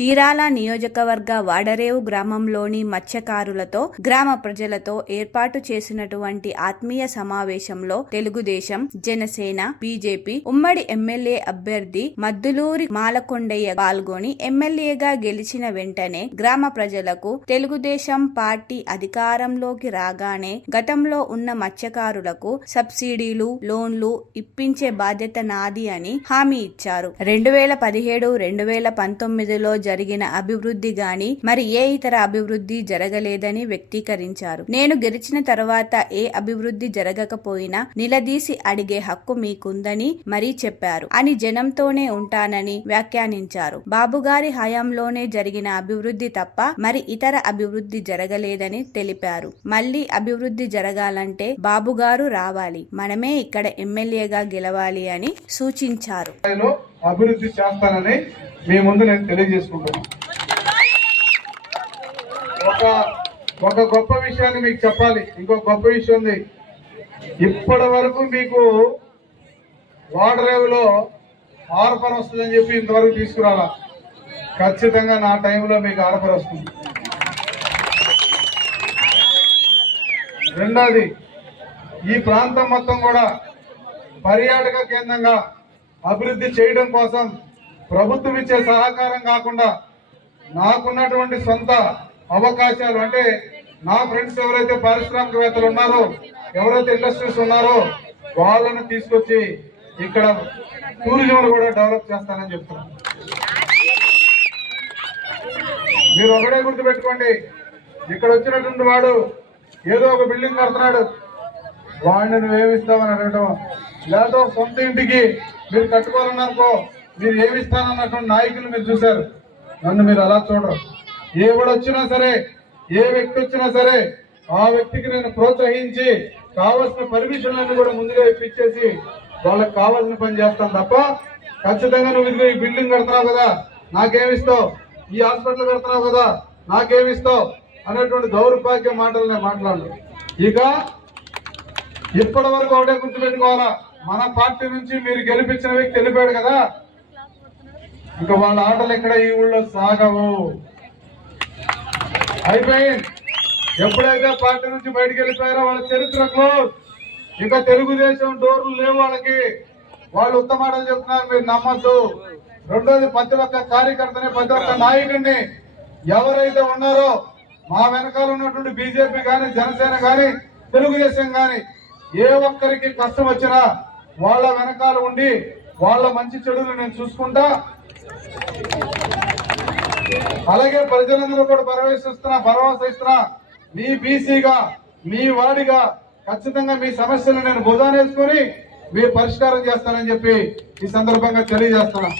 చీరాల నియోజకవర్గ వాడరేవు గ్రామంలోని మత్స్యకారులతో గ్రామ ప్రజలతో ఏర్పాటు చేసినటువంటి ఆత్మీయ సమావేశంలో తెలుగుదేశం, జనసేన, బీజేపీ ఉమ్మడి ఎమ్మెల్యే అభ్యర్థి మద్దులూరి మాలకొండయ్య పాల్గొని ఎమ్మెల్యేగా గెలిచిన వెంటనే గ్రామ ప్రజలకు తెలుగుదేశం పార్టీ అధికారంలోకి రాగానే గతంలో ఉన్న మత్స్యకారులకు సబ్సిడీలు, లోన్లు ఇప్పించే బాధ్యత నాది అని హామీ ఇచ్చారు. 2017-2019లో జరిగిన అభివృద్ధి గాని మరి ఏ ఇతర అభివృద్ధి జరగలేదని వ్యక్తీకరించారు. నేను గెలిచిన తర్వాత ఏ అభివృద్ధి జరగకపోయినా నిలదీసి అడిగే హక్కు మీకుందని మరీ చెప్పారు అని జనంతోనే ఉంటానని వ్యాఖ్యానించారు. బాబుగారి హయాంలోనే జరిగిన అభివృద్ధి తప్ప మరి ఇతర అభివృద్ధి జరగలేదని తెలిపారు. మళ్ళీ అభివృద్ధి జరగాలంటే బాబుగారు రావాలి, మనమే ఇక్కడ ఎమ్మెల్యేగా గెలవాలి అని సూచించారు. అభివృద్ధి చేస్తానని మీ ముందు నేను తెలియజేసుకుంటున్నాను. ఒక గొప్ప విషయాన్ని మీకు చెప్పాలి. ఇంకొక గొప్ప విషయం ఉంది. ఇప్పటి వరకు మీకు వాడరేవులో ఆర్పర్ వస్తుందని చెప్పి ఇంతవరకు తీసుకురాలా. ఖచ్చితంగా నా టైంలో మీకు ఆర్పర్ వస్తుంది. రెండోది, ఈ ప్రాంతం మొత్తం కూడా పర్యాటక కేంద్రంగా అభివృద్ధి చేయడం కోసం ప్రభుత్వం ఇచ్చే సహకారం కాకుండా నాకున్నటువంటి సొంత అవకాశాలు, అంటే నా ఫ్రెండ్స్ ఎవరైతే పారిశ్రామికవేత్తలు ఉన్నారో, ఎవరైతే ఇండస్ట్రీస్ ఉన్నారో వాళ్ళను తీసుకొచ్చి ఇక్కడ టూరిజం కూడా డెవలప్ చేస్తానని చెప్తున్నాను. మీరు ఒకటే గుర్తుపెట్టుకోండి, ఇక్కడ వచ్చినటువంటి వాడు ఏదో ఒక బిల్డింగ్ కడుతున్నాడు, వాడిని నువ్వేమిస్తావని అడగటం, లేదా సొంత ఇంటికి మీరు కట్టుకోవాలన్నారో మీరు ఏమిస్తానన్నటువంటి నాయకులు మీరు చూశారు. నన్ను మీరు అలా చూడరు. ఎవడొచ్చినా సరే, ఏ వ్యక్తి వచ్చినా సరే ఆ వ్యక్తికి నేను ప్రోత్సహించి కావాల్సిన పర్మిషన్లన్నీ కూడా ముందుగా ఇప్పించేసి వాళ్ళకి కావాల్సిన పని చేస్తాను తప్ప ఖచ్చితంగా నువ్వు ఇదిగో ఈ బిల్డింగ్ కడుతున్నావు కదా నాకేమిస్తావు, ఈ హాస్పిటల్ కడుతున్నావు కదా నాకేమిస్తావు అనేటువంటి దౌర్భాగ్య మాటలు నేను మాట్లాడను. ఇక ఇప్పటి వరకు ఒకటే గుర్తుపెట్టుకోవాలా, మన పార్టీ నుంచి మీరు గెలిపించిన వ్యక్తి వెళ్ళిపోయాడు కదా, ఇంకా వాళ్ళ ఆటలు ఎక్కడ ఈ ఊళ్ళో సాగవు. అయిపోయింది. ఎప్పుడైతే పార్టీ నుంచి బయటకు వెళ్ళిపోయారో వాళ్ళ చరిత్ర క్లోజ్. ఇంకా తెలుగుదేశం డోర్లు లేవు వాళ్ళకి. వాళ్ళు ఉత్తమాటలు చెప్తున్నారు, మీరు నమ్మద్దు. రెండోది, ప్రతి ఒక్క కార్యకర్తని, ప్రతి ఒక్క నాయకుడిని ఎవరైతే ఉన్నారో మా వెనకాల ఉన్నటువంటి బీజేపీ కానీ, జనసేన కానీ, తెలుగుదేశం కానీ ఏ ఒక్కరికి కష్టం వచ్చినా వాళ్ళ వెనకాల ఉండి వాళ్ళ మంచి చెడులు నేను చూసుకుంటా. అలాగే ప్రజలందరూ కూడా భరోసా ఇస్తున్నా, మీ బీసీగా, మీ వాడిగా ఖచ్చితంగా మీ సమస్యలు నేను భుజానేసుకొని మీ పరిష్కారం చేస్తానని చెప్పి ఈ సందర్భంగా తెలియజేస్తున్నా.